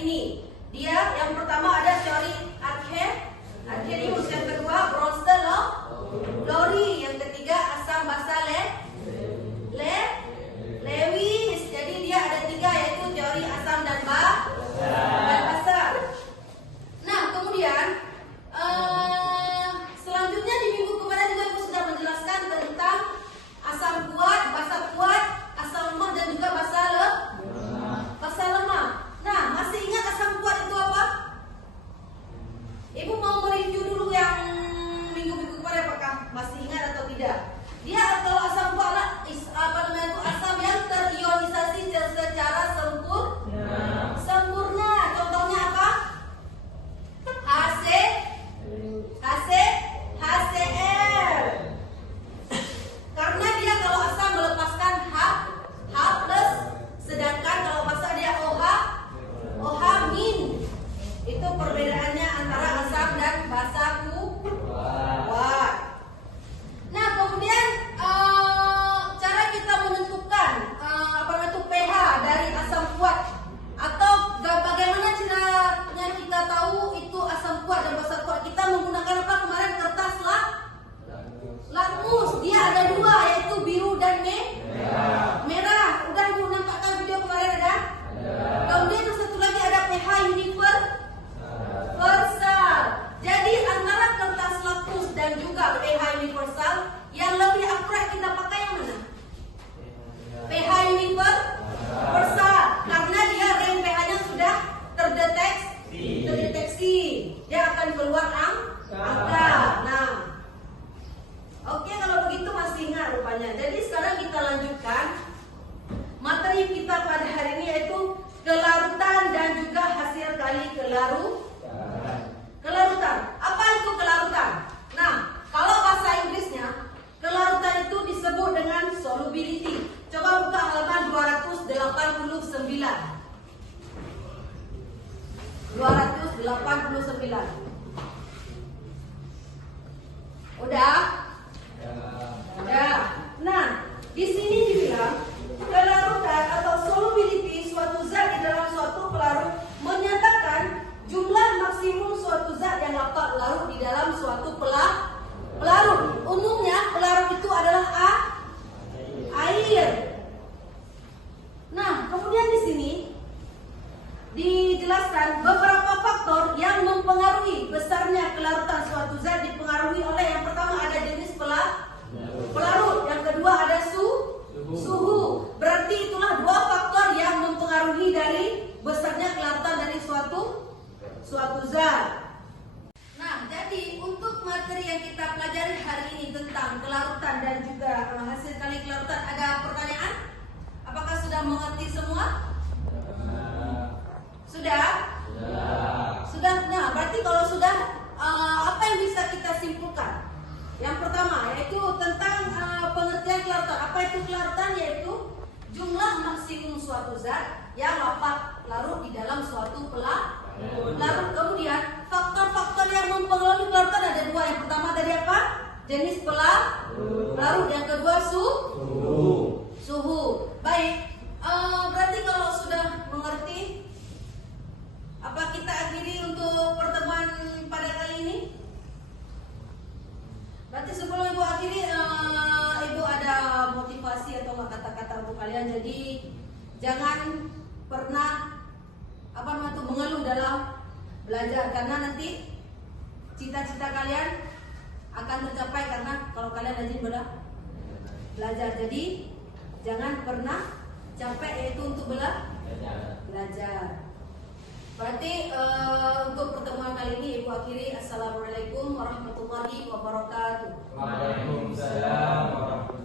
ini. Dia yang pertama ada teori Arrhenius, yang kedua Bronsted Lowry, yang ketiga asam basa Lewis. Jadi dia ada 3, yaitu teori asam dan basa. Nah, kemudian selanjutnya di minggu kemarin juga Ibu sudah menjelaskan tentang asam kuat, basa kuat, asam lemah dan juga basa lemah. Nah, masih ingat asam kuat itu apa? Ibu mau mereview dulu yang minggu-minggu kemarin, apakah masih ingat atau tidak? Dia kalau asam kuat itu asam yang terionisasi secara sempurna. Contohnya apa? HCl. Karena dia kalau asam melepaskan H+, sedangkan kalau basa dia OH-. Itu perbedaannya antara asam dan basa kuat. Nah, kemudian cara kita menentukan pH dari asam kuat, atau bagaimana caranya kita tahu itu asam kuat dan basa kuat. Kita menggunakan apa kemarin? Kertas lakmus. Dia ada 2, yaitu biru dan merah. Udah Ibu nampakkan video kemarin ada? Kemudian yang satu lagi ada pH universal. Jadi antara kertas lakmus dan juga pH universal, yang lebih akurat kita pakai yang mana? pH universal, karena dia range pH-nya sudah terdeteksi. Dia akan keluar angka. Nah, oke, kalau begitu masih ingat rupanya. Jadi sekarang kita lanjutkan materi kita pada hari ini, yaitu kelarutan dan juga hasil kali kelarutan. Apa itu kelarutan? Nah, kalau bahasa Inggrisnya, kelarutan itu disebut dengan solubility. Coba buka halaman 289. 289. Udah? Ya. Nah, di sini dibilang kelarutan atau solubility suatu zat di dalam suatu pelarut menyatakan jumlah maksimum suatu zat yang dapat larut di dalam suatu pelarut. Umumnya pelarut itu adalah air. Nah, kemudian di sini dijelaskan beberapa faktor yang mempengaruhi besarnya kelarutan suatu zat. Dipengaruhi oleh, yang pertama ada jenis pelarut, yang kedua ada suhu. Berarti itulah 2 faktor yang mempengaruhi dari besarnya kelarutan dari suatu zat. Nah, jadi untuk materi yang kita pelajari hari ini tentang kelarutan dan juga hasil kali kelarutan, ada pertanyaan? Apakah sudah mengerti semua? Sudah? Sudah. Nah, berarti kalau sudah, apa yang bisa kita simpulkan? Yang pertama yaitu tentang pengertian kelarutan. Apa itu kelarutan? Yaitu jumlah maksimum suatu zat yang dapat larut di dalam suatu pelarut. Kemudian faktor-faktor yang mempengaruhi kelarutan ada 2. Yang pertama tadi apa? Jenis pelarut. Yang kedua suhu. Baik. Berarti kalau sudah mengerti, apa kita akhiri untuk pertemuan pada kali ini? Berarti sebelum Ibu akhiri, Ibu ada motivasi atau kata-kata untuk kalian. Jadi jangan pernah mengeluh dalam belajar, karena nanti cita-cita kalian akan tercapai karena kalau kalian rajin belajar. Jadi jangan pernah capek, yaitu untuk belajar. Berarti untuk pertemuan kali ini Ibu akhiri. Assalamualaikum warahmatullahi wabarakatuh. Waalaikumsalam warahmatullahi wabarakatuh.